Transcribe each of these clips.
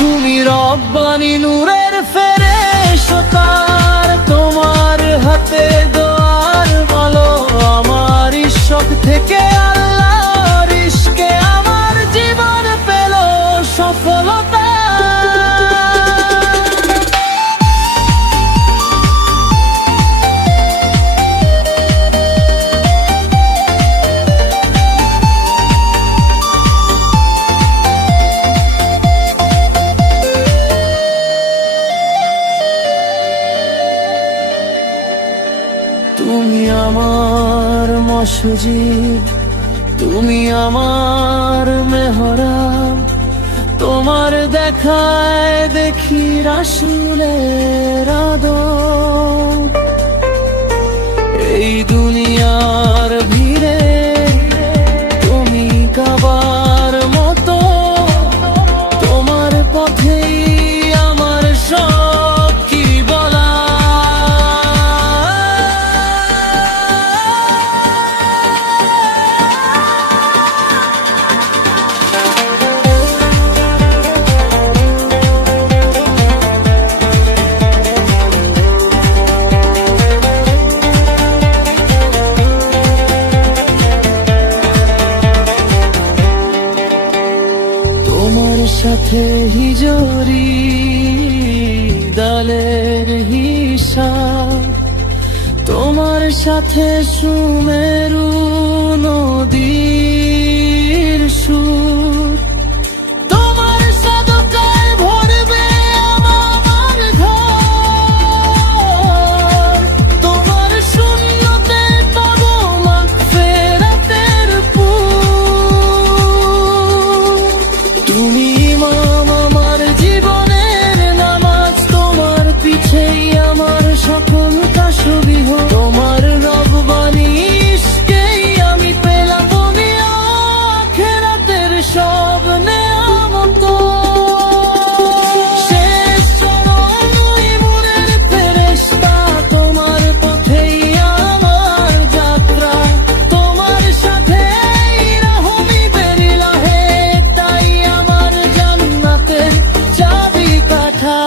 তুমি রব্বানি নূরের ফেরেশতা, তোমার হাতে দোয়ার মালো। আমার ইশক থেকে আল্লাহর ইশকে আমার জীবন পেল সফলতা। তুমি আমার মসজিদ, তুমি আমার মেহরাব। তোমার দেখায় দেখি রাসূলের আদর। এই দুনিয়ার ভিড়ে তুমি কাবার মতো, তোমার পথেই আমার সব কি বলা। তোমার সাথে হিজরি দালের হিসাব, তোমার সাথে সুমেরু নদীর সুর। তোমার সাদকায় ভরবে আমার ঘর, তোমার শূন্যতে পাবো মাগফিরাতের পুর। তুমি ইমাম আমার জীবনের নামাজ, তোমার পিছেই আমার সকল তাসবিহ। তোমার রব্বানি ইশকেই আমি পেলাম দুনিয়া আখিরাতের সব নেয়ামত। শেষ চরণ ইমনের ফেরেশতা, তোমার পথেই আমার যাত্রা। তোমার সাথেই রহমি বেরিলাহে, তাই আমার জান্নাতের চাবিকাঠা।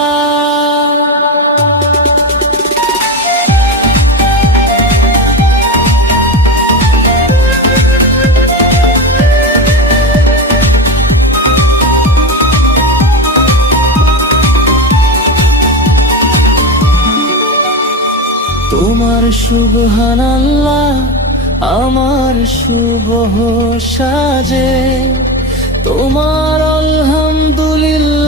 তোমার সুবহানাল্লাহ আমার সুবহ সাজে, তোমার আলহামদুলিল্লাহ